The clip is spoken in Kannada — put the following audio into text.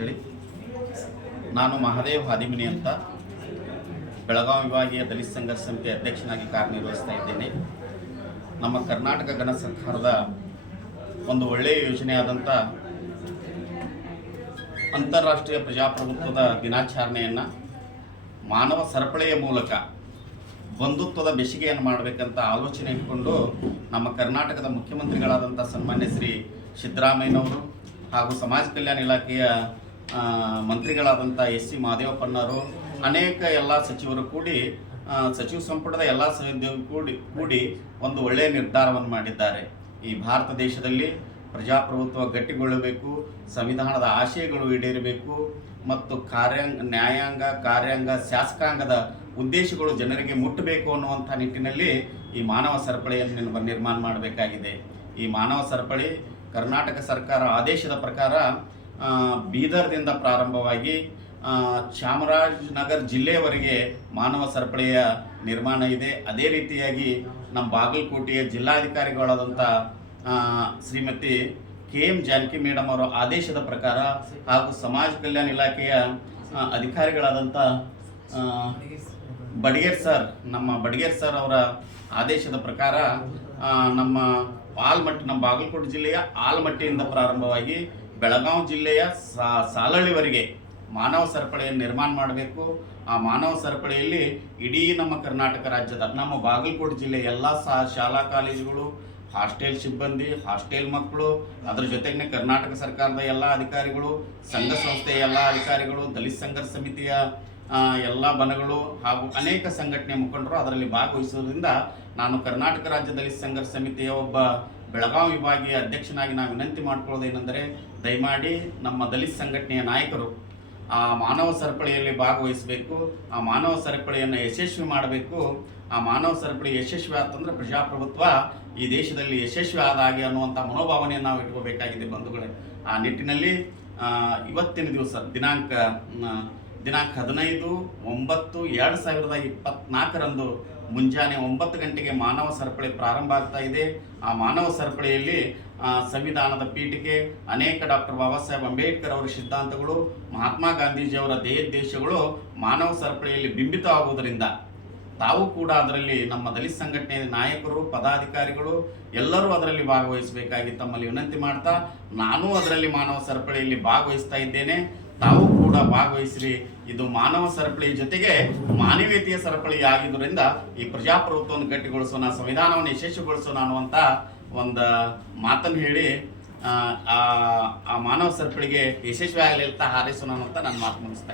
ಅಂತೇಳಿ ನಾನು ಮಹಾದೇವ್ ಹಾದಿಮಿನಿ ಅಂತ ಬೆಳಗಾವಿ ವಿಭಾಗೀಯ ದಲಿತ ಸಂಘರ್ಷ ಸಮಿತಿ ಅಧ್ಯಕ್ಷನಾಗಿ ಕಾರ್ಯನಿರ್ವಹಿಸ್ತಾ ಇದ್ದೇನೆ. ನಮ್ಮ ಕರ್ನಾಟಕ ಗಣ ಸರ್ಕಾರದ ಒಂದು ಒಳ್ಳೆಯ ಯೋಜನೆಯಾದಂಥ ಅಂತಾರಾಷ್ಟ್ರೀಯ ಪ್ರಜಾಪ್ರಭುತ್ವದ ದಿನಾಚರಣೆಯನ್ನು ಮಾನವ ಸರಪಳಿಯ ಮೂಲಕ ಬಂಧುತ್ವದ ಬೆಸಿಗೆಯನ್ನು ಮಾಡಬೇಕಂತ ಆಲೋಚನೆ ಇಟ್ಕೊಂಡು ನಮ್ಮ ಕರ್ನಾಟಕದ ಮುಖ್ಯಮಂತ್ರಿಗಳಾದಂಥ ಸನ್ಮಾನ್ಯ ಶ್ರೀ ಸಿದ್ದರಾಮಯ್ಯನವರು ಹಾಗೂ ಸಮಾಜ ಕಲ್ಯಾಣ ಇಲಾಖೆಯ ಮಂತ್ರಿಗಳಾದಂಥ ಎಸ್ ಸಿ ಮಹದೇವಪ್ಪನವರು ಅನೇಕ ಎಲ್ಲ ಸಚಿವರು ಕೂಡಿ ಸಚಿವ ಸಂಪುಟದ ಎಲ್ಲ ಸದಸ್ಯರು ಕೂಡಿ ಕೂಡಿ ಒಂದು ಒಳ್ಳೆಯ ನಿರ್ಧಾರವನ್ನು ಮಾಡಿದ್ದಾರೆ. ಈ ಭಾರತ ದೇಶದಲ್ಲಿ ಪ್ರಜಾಪ್ರಭುತ್ವ ಗಟ್ಟಿಗೊಳ್ಳಬೇಕು, ಸಂವಿಧಾನದ ಆಶಯಗಳು ಈಡೇರಬೇಕು, ಮತ್ತು ಕಾರ್ಯಾಂಗ, ನ್ಯಾಯಾಂಗ, ಕಾರ್ಯಾಂಗ, ಶಾಸಕಾಂಗದ ಉದ್ದೇಶಗಳು ಜನರಿಗೆ ಮುಟ್ಟಬೇಕು ಅನ್ನುವಂಥ ನಿಟ್ಟಿನಲ್ಲಿ ಈ ಮಾನವ ಸರಪಳಿಯನ್ನು ನಿರ್ಮ- ನಿರ್ಮಾಣ ಮಾಡಬೇಕಾಗಿದೆ. ಈ ಮಾನವ ಸರಪಳಿ ಕರ್ನಾಟಕ ಸರ್ಕಾರ ಆದೇಶದ ಪ್ರಕಾರ ಬೀದರ್ದಿಂದ ಪ್ರಾರಂಭವಾಗಿ ಚಾಮರಾಜನಗರ್ ಜಿಲ್ಲೆಯವರೆಗೆ ಮಾನವ ಸರಪಳಿಯ ನಿರ್ಮಾಣ ಇದೆ. ಅದೇ ರೀತಿಯಾಗಿ ನಮ್ಮ ಬಾಗಲಕೋಟೆಯ ಜಿಲ್ಲಾಧಿಕಾರಿಗಳಾದಂಥ Shrimati K M Janaki madam ಅವರ ಆದೇಶದ ಪ್ರಕಾರ ಹಾಗೂ ಸಮಾಜ ಕಲ್ಯಾಣ ಇಲಾಖೆಯ ಅಧಿಕಾರಿಗಳಾದಂಥ ಬಡಿಗೇರ್ ಸರ್, ನಮ್ಮ ಬಡಿಗೇರ್ ಸರ್ ಅವರ ಆದೇಶದ ಪ್ರಕಾರ ನಮ್ಮ ಆಲ್ಮಟ್ಟಿ ನಮ್ಮ ಬಾಗಲಕೋಟೆ ಜಿಲ್ಲೆಯ ಆಲ್ಮಟ್ಟಿಯಿಂದ ಪ್ರಾರಂಭವಾಗಿ ಬೆಳಗಾವಿ ಜಿಲ್ಲೆಯ ಸಾಲಳ್ಳಿವರೆಗೆ ಮಾನವ ಸರಪಳಿಯನ್ನು ನಿರ್ಮಾಣ ಮಾಡಬೇಕು. ಆ ಮಾನವ ಸರಪಳಿಯಲ್ಲಿ ಇಡೀ ನಮ್ಮ ಕರ್ನಾಟಕ ರಾಜ್ಯದ, ನಮ್ಮ ಬಾಗಲಕೋಟೆ ಜಿಲ್ಲೆ ಎಲ್ಲ ಸಾ ಶಾಲಾ ಕಾಲೇಜುಗಳು, ಹಾಸ್ಟೆಲ್ ಸಿಬ್ಬಂದಿ, ಹಾಸ್ಟೆಲ್ ಮಕ್ಕಳು, ಅದರ ಜೊತೆಗೆ ಕರ್ನಾಟಕ ಸರ್ಕಾರದ ಎಲ್ಲ ಅಧಿಕಾರಿಗಳು, ಸಂಘ ಸಂಸ್ಥೆಯ ಎಲ್ಲ ಅಧಿಕಾರಿಗಳು, ದಲಿತ ಸಂಘರ್ಷ ಸಮಿತಿಯ ಎಲ್ಲ ಬನಗಳು ಹಾಗೂ ಅನೇಕ ಸಂಘಟನೆ ಮುಖಂಡರು ಅದರಲ್ಲಿ ಭಾಗವಹಿಸುವುದರಿಂದ ನಾನು ಕರ್ನಾಟಕ ರಾಜ್ಯ ದಲಿತ ಸಂಘರ್ಷ ಸಮಿತಿಯ ಒಬ್ಬ ಬೆಳಗಾವಿ ವಿಭಾಗೀಯ ಅಧ್ಯಕ್ಷನಾಗಿ ನಾವು ವಿನಂತಿ ಮಾಡ್ಕೊಳ್ಳೋದೇನೆಂದರೆ ದಯಮಾಡಿ ನಮ್ಮ ದಲಿತ ಸಂಘಟನೆಯ ನಾಯಕರು ಆ ಮಾನವ ಸರಪಳಿಯಲ್ಲಿ ಭಾಗವಹಿಸಬೇಕು, ಆ ಮಾನವ ಸರಪಳಿಯನ್ನು ಯಶಸ್ವಿ ಮಾಡಬೇಕು, ಆ ಮಾನವ ಸರಪಳಿ ಯಶಸ್ವಿ ಆತಂದ್ರೆ ಪ್ರಜಾಪ್ರಭುತ್ವ ಈ ದೇಶದಲ್ಲಿ ಯಶಸ್ವಿ ಆದ ಹಾಗೆ ಅನ್ನುವಂಥ ಮನೋಭಾವನೆಯನ್ನು ನಾವು ಇಟ್ಕೋಬೇಕಾಗಿದೆ ಬಂಧುಗಳೇ. ಆ ನಿಟ್ಟಿನಲ್ಲಿ ಇವತ್ತಿನ ದಿವಸ, ದಿನಾಂಕ ದಿನಾಂಕ ಹದಿನೈದು ಒಂಬತ್ತು ಎರಡು ಸಾವಿರದ ಇಪ್ಪತ್ನಾಲ್ಕರಂದು ಮುಂಜಾನೆ ಒಂಬತ್ತು ಗಂಟೆಗೆ ಮಾನವ ಸರಪಳಿ ಪ್ರಾರಂಭ ಆಗ್ತಾ ಇದೆ. ಆ ಮಾನವ ಸರಪಳಿಯಲ್ಲಿ ಸಂವಿಧಾನದ ಪೀಠಿಕೆ ಅನೇಕ ಡಾಕ್ಟರ್ ಬಾಬಾ ಸಾಹೇಬ್ ಅಂಬೇಡ್ಕರ್ ಅವರ ಸಿದ್ಧಾಂತಗಳು, ಮಹಾತ್ಮ ಗಾಂಧೀಜಿಯವರ ದೇಹೋದ್ದೇಶಗಳು ಮಾನವ ಸರಪಳಿಯಲ್ಲಿ ಬಿಂಬಿತವಾಗುವುದರಿಂದ ತಾವು ಕೂಡ ಅದರಲ್ಲಿ ನಮ್ಮ ದಲಿತ ಸಂಘಟನೆಯ ನಾಯಕರು, ಪದಾಧಿಕಾರಿಗಳು ಎಲ್ಲರೂ ಅದರಲ್ಲಿ ಭಾಗವಹಿಸಬೇಕಾಗಿ ತಮ್ಮಲ್ಲಿ ವಿನಂತಿ ಮಾಡ್ತಾ, ನಾನು ಅದರಲ್ಲಿ ಮಾನವ ಸರಪಳಿಯಲ್ಲಿ ಭಾಗವಹಿಸ್ತಾ ಇದ್ದೇನೆ. ತಾವು ಕೂಡ ಭಾಗವಹಿಸಿರಿ. ಇದು ಮಾನವ ಸರಪಳಿ ಜೊತೆಗೆ ಮಾನವೀಯತೆಯ ಸರಪಳಿ ಆಗಿದ್ದರಿಂದ ಈ ಪ್ರಜಾಪ್ರಭುತ್ವವನ್ನು ಗಟ್ಟಿಗೊಳಿಸೋಣ ಸಂವಿಧಾನವನ್ನು ಯಶಸ್ವಿಗೊಳಿಸೋಣ ಅನ್ನುವಂಥ ಒಂದು ಮಾತನ್ನು ಹೇಳಿ ಆ, ಮಾನವ ಸರಪಳಿಗೆ ಯಶಸ್ವಿ ಆಗಲಿ ಅಂತ ಹಾರೈಸೋಣ ಅಂತ ನನ್ನ ಮಾತು ಮುಗಿಸ್ತಾ